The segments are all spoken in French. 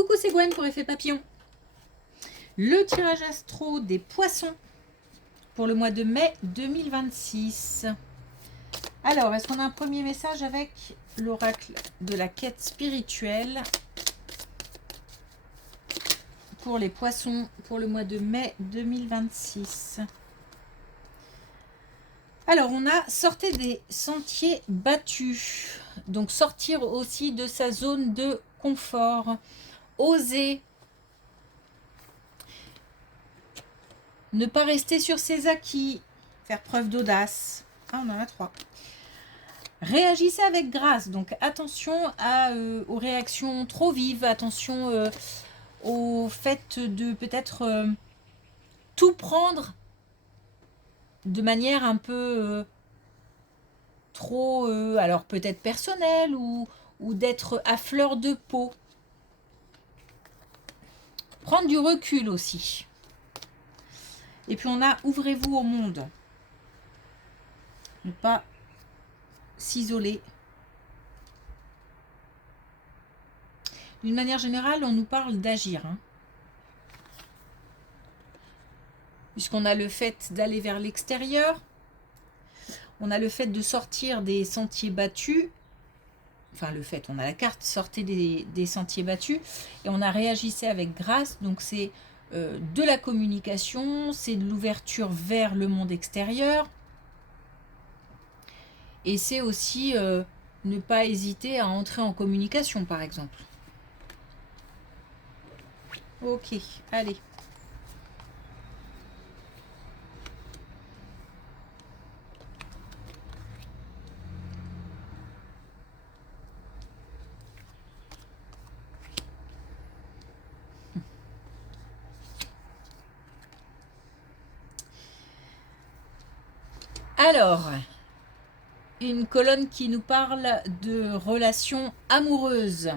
Coucou, c'est Gwen pour Effet Papillon. Le tirage astro des poissons pour le mois de mai 2026. Alors, est-ce qu'on a un premier message avec l'oracle de la quête spirituelle pour les poissons pour le mois de mai 2026? Alors, on a sorti des sentiers battus. Donc, sortir aussi de sa zone de confort. Oser. Ne pas rester sur ses acquis. Faire preuve d'audace. Ah, on en a 3. Réagissez avec grâce. Donc, attention aux réactions trop vives. Attention au fait de peut-être tout prendre de manière un peu trop, alors peut-être personnelle ou d'être à fleur de peau. Prendre du recul aussi. Et puis on a ouvrez-vous au monde. Ne pas s'isoler. D'une manière générale, on nous parle d'agir. Puisqu'on a le fait d'aller vers l'extérieur. On a le fait de sortir des sentiers battus. Enfin, le fait, on a la carte sortez des sentiers battus. Et on a réagissé avec grâce. Donc, c'est de la communication. C'est de l'ouverture vers le monde extérieur. Et c'est aussi ne pas hésiter à entrer en communication, par exemple. Ok, allez. Alors, une colonne qui nous parle de relations amoureuses.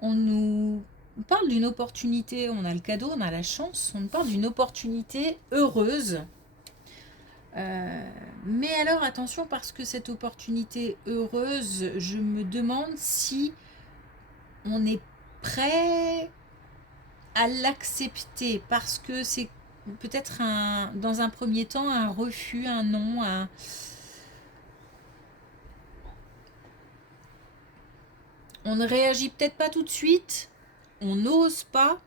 On nous parle d'une opportunité, on a le cadeau, on a la chance, on nous parle d'une opportunité heureuse. Mais alors attention, parce que cette opportunité heureuse, je me demande si on est prêt à l'accepter, parce que c'est peut-être dans un premier temps un refus, un non, on ne réagit peut-être pas tout de suite, on n'ose pas.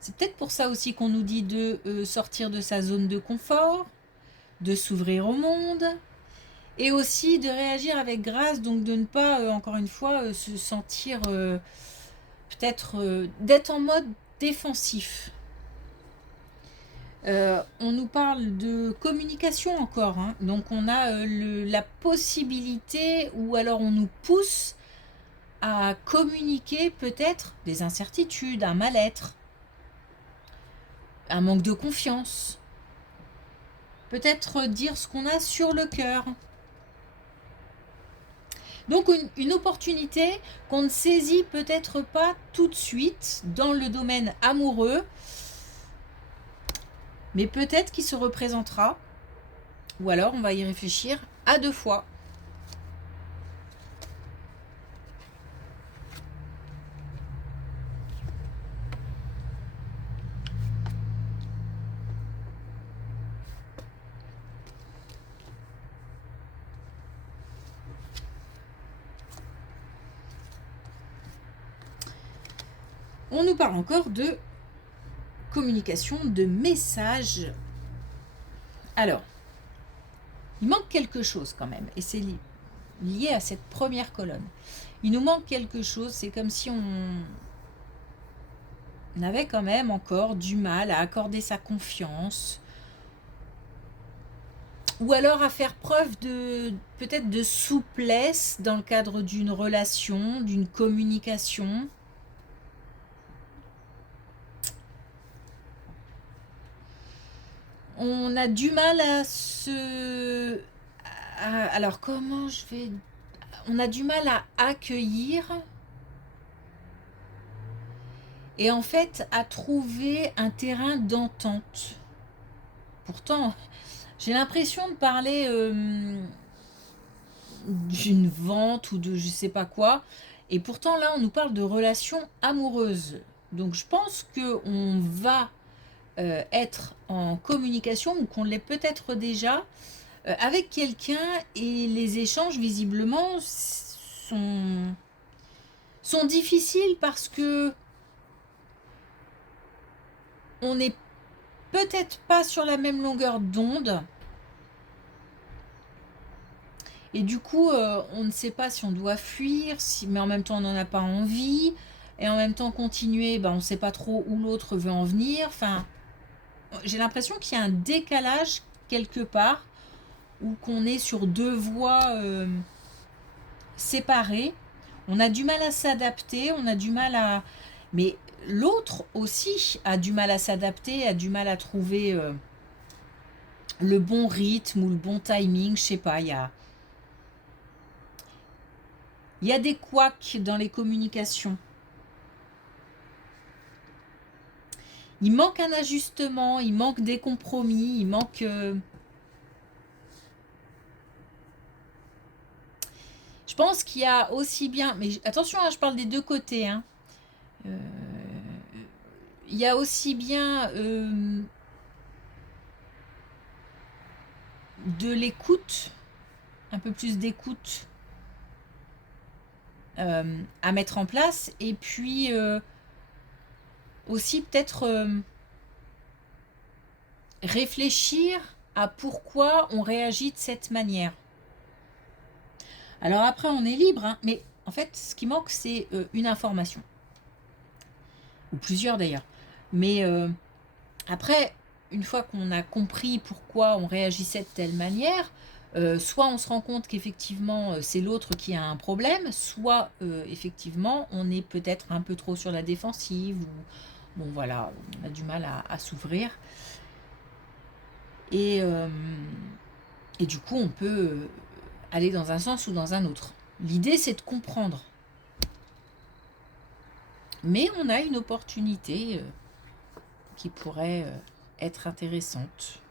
C'est peut-être pour ça aussi qu'on nous dit de sortir de sa zone de confort, de s'ouvrir au monde, et aussi de réagir avec grâce, donc de ne pas, encore une fois, se sentir peut-être d'être en mode défensif. On nous parle de communication encore, donc on a la possibilité, ou alors on nous pousse à communiquer peut-être des incertitudes, un mal-être, un manque de confiance, peut-être dire ce qu'on a sur le cœur. Donc une opportunité qu'on ne saisit peut-être pas tout de suite dans le domaine amoureux, mais peut-être qu'il se représentera, ou alors on va y réfléchir à 2 fois. On nous parle encore de communication, de messages. Alors, il manque quelque chose quand même, et c'est lié à cette première colonne. Il nous manque quelque chose, c'est comme si on avait quand même encore du mal à accorder sa confiance, ou alors à faire preuve de peut-être de souplesse dans le cadre d'une relation, d'une communication. On a du mal à se... Alors comment je vais... On a du mal à accueillir et en fait à trouver un terrain d'entente. Pourtant, j'ai l'impression de parler d'une vente ou de je sais pas quoi. Et pourtant, là, on nous parle de relations amoureuses. Donc, je pense qu'on va être en communication, ou qu'on l'est peut-être déjà, avec quelqu'un, et les échanges, visiblement, sont difficiles parce que on n'est peut-être pas sur la même longueur d'onde. Et du coup, on ne sait pas si on doit fuir, mais en même temps, on n'en a pas envie. Et en même temps, continuer, on ne sait pas trop où l'autre veut en venir. Enfin, j'ai l'impression qu'il y a un décalage quelque part, ou qu'on est sur deux voies séparées. On a du mal à s'adapter, on a du mal à... Mais l'autre aussi a du mal à s'adapter, a du mal à trouver le bon rythme ou le bon timing. Je sais pas, il y a des couacs dans les communications. Il manque un ajustement, il manque des compromis, il manque... Je pense qu'il y a aussi bien... Mais attention, je parle des deux côtés. Hein. Il y a aussi bien de l'écoute, un peu plus d'écoute à mettre en place. Et puis aussi peut-être réfléchir à pourquoi on réagit de cette manière. Alors après, on est libre, hein, mais en fait, ce qui manque, c'est une information. Ou plusieurs d'ailleurs. Mais après, une fois qu'on a compris pourquoi on réagissait de telle manière, soit on se rend compte qu'effectivement c'est l'autre qui a un problème, soit effectivement on est peut-être un peu trop sur la défensive, ou bon voilà, on a du mal à s'ouvrir. Et du coup, on peut aller dans un sens ou dans un autre. L'idée, c'est de comprendre. Mais on a une opportunité qui pourrait être intéressante.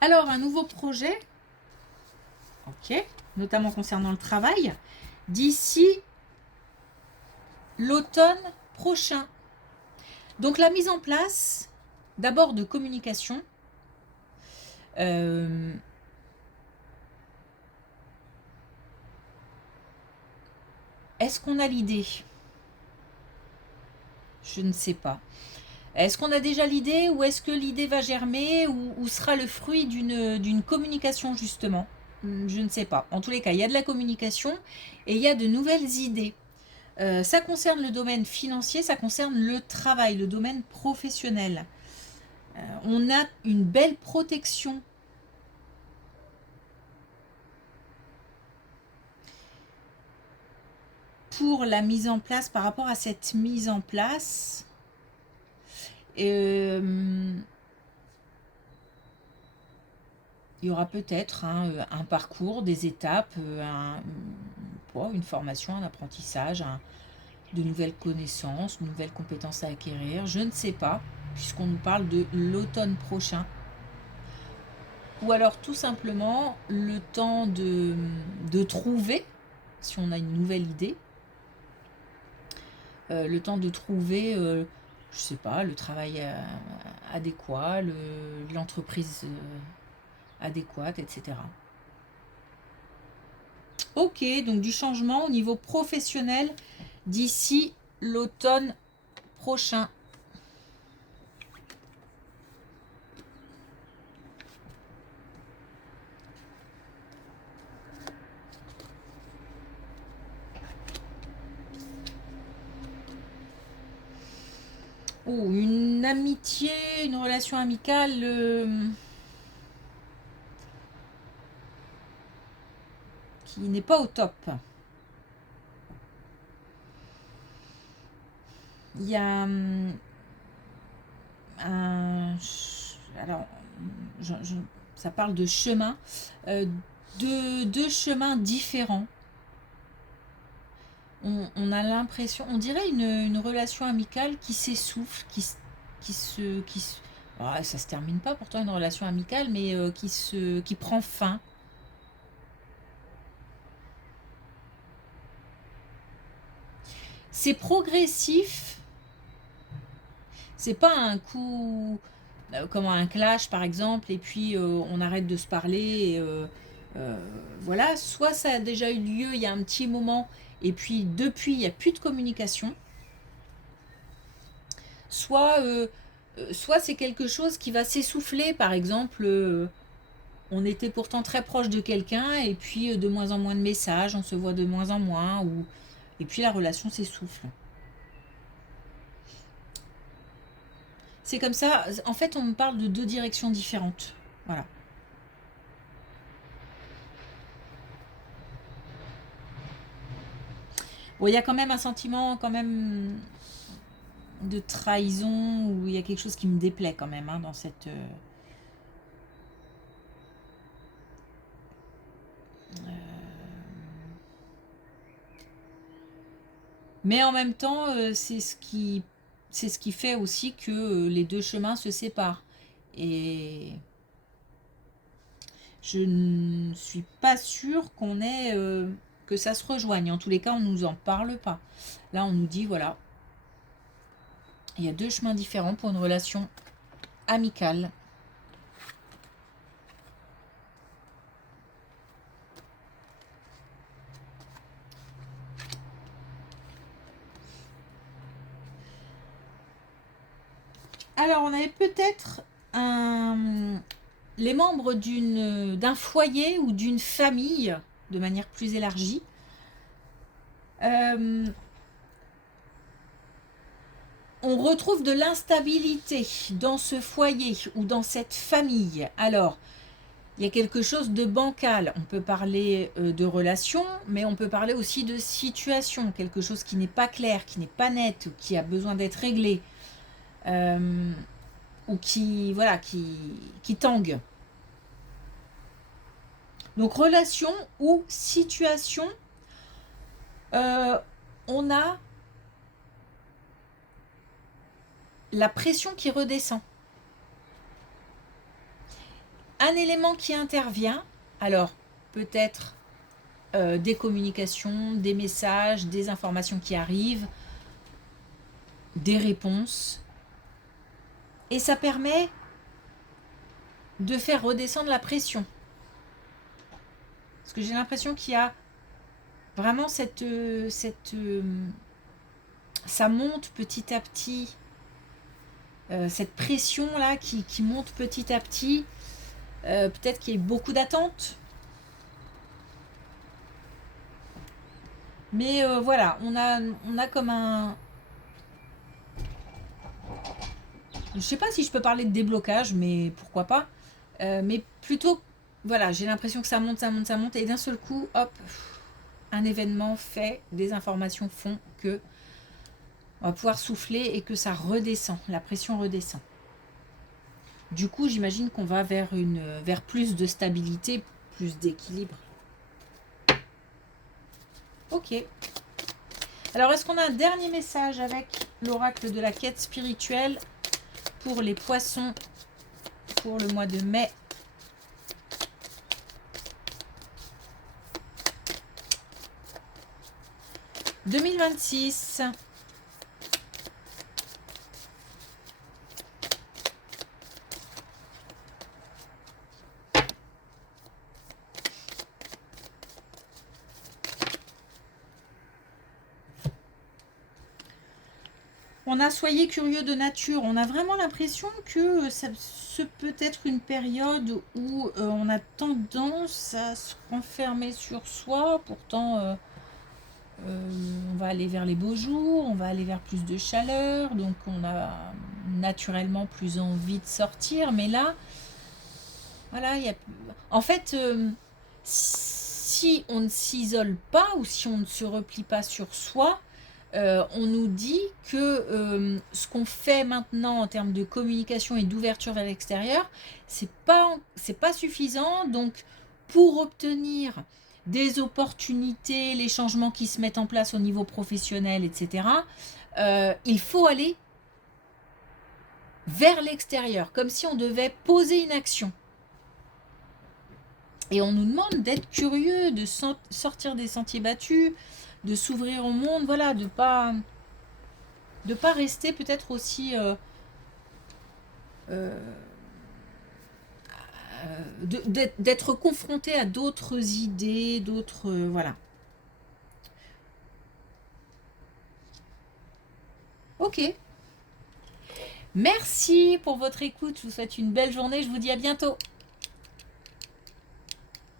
Alors, un nouveau projet, ok, notamment concernant le travail, d'ici l'automne prochain. Donc la mise en place, d'abord de communication. Est-ce qu'on a l'idée? Je ne sais pas. Est-ce qu'on a déjà l'idée, ou est-ce que l'idée va germer, ou sera le fruit d'une communication justement? Je ne sais pas. En tous les cas, il y a de la communication et il y a de nouvelles idées. Ça concerne le domaine financier, ça concerne le travail, le domaine professionnel. On a une belle protection. Pour la mise en place, par rapport à cette mise en place, il y aura peut-être un parcours, des étapes, une formation, un apprentissage, de nouvelles connaissances, de nouvelles compétences à acquérir. Je ne sais pas, puisqu'on nous parle de l'automne prochain. Ou alors tout simplement le temps de trouver, si on a une nouvelle idée, le temps de trouver, je sais pas, le travail adéquat, l'entreprise adéquate, etc. Ok, donc du changement au niveau professionnel d'ici l'automne prochain. Oh, une amitié, une relation amicale qui n'est pas au top. Il y a alors, ça parle de chemins, deux chemins différents. on a l'impression, on dirait une relation amicale qui s'essouffle, ah, ça se termine pas pourtant une relation amicale, mais qui prend fin. C'est progressif, c'est pas un coup comme un clash par exemple, et puis on arrête de se parler, et, voilà, soit ça a déjà eu lieu il y a un petit moment, et puis depuis il n'y a plus de communication, soit, soit c'est quelque chose qui va s'essouffler, par exemple, on était pourtant très proche de quelqu'un, et puis de moins en moins de messages, on se voit de moins en moins, et puis la relation s'essouffle. C'est comme ça, en fait on me parle de deux directions différentes. Voilà. Bon, il y a quand même un sentiment quand même de trahison, où il y a quelque chose qui me déplaît quand même, hein, dans cette... Mais en même temps, c'est ce qui fait aussi que les deux chemins se séparent. Et je ne suis pas sûre qu'on ait... que ça se rejoigne. En tous les cas, on ne nous en parle pas. Là, on nous dit, voilà, il y a deux chemins différents pour une relation amicale. Alors, on avait peut-être les membres d'un foyer ou d'une famille, de manière plus élargie. On retrouve de l'instabilité dans ce foyer ou dans cette famille. Alors, il y a quelque chose de bancal. On peut parler de relations, mais on peut parler aussi de situation. Quelque chose qui n'est pas clair, qui n'est pas net, qui a besoin d'être réglé. Ou qui, voilà, qui tangue. Donc, relation ou situation, on a la pression qui redescend. Un élément qui intervient, alors peut-être des communications, des messages, des informations qui arrivent, des réponses, et ça permet de faire redescendre la pression. Parce que j'ai l'impression qu'il y a vraiment ça monte petit à petit, cette pression-là qui monte petit à petit. Peut-être qu'il y a beaucoup d'attentes. Mais voilà, on a comme un... Je sais pas si je peux parler de déblocage, mais pourquoi pas. Mais plutôt, voilà, j'ai l'impression que ça monte, ça monte, ça monte, et d'un seul coup, hop, un événement fait, des informations font que on va pouvoir souffler et que ça redescend, la pression redescend. Du coup, j'imagine qu'on va vers plus de stabilité, plus d'équilibre. Ok. Alors, est-ce qu'on a un dernier message avec l'oracle de la quête spirituelle pour les poissons pour le mois de mai 2026? On a soyez curieux de nature. On a vraiment l'impression que ça peut être une période où on a tendance à se renfermer sur soi. Pourtant, on va aller vers les beaux jours, on va aller vers plus de chaleur. Donc on a naturellement plus envie de sortir. Mais là, voilà, en fait, si on ne s'isole pas ou si on ne se replie pas sur soi, on nous dit que ce qu'on fait maintenant en termes de communication et d'ouverture vers l'extérieur, c'est pas suffisant. Donc, pour obtenir des opportunités, les changements qui se mettent en place au niveau professionnel, etc., il faut aller vers l'extérieur, comme si on devait poser une action. Et on nous demande d'être curieux, de sortir des sentiers battus, de s'ouvrir au monde, voilà, de pas rester peut-être aussi d'être confronté à d'autres idées, d'autres voilà. Ok. Merci pour votre écoute. Je vous souhaite une belle journée. Je vous dis à bientôt.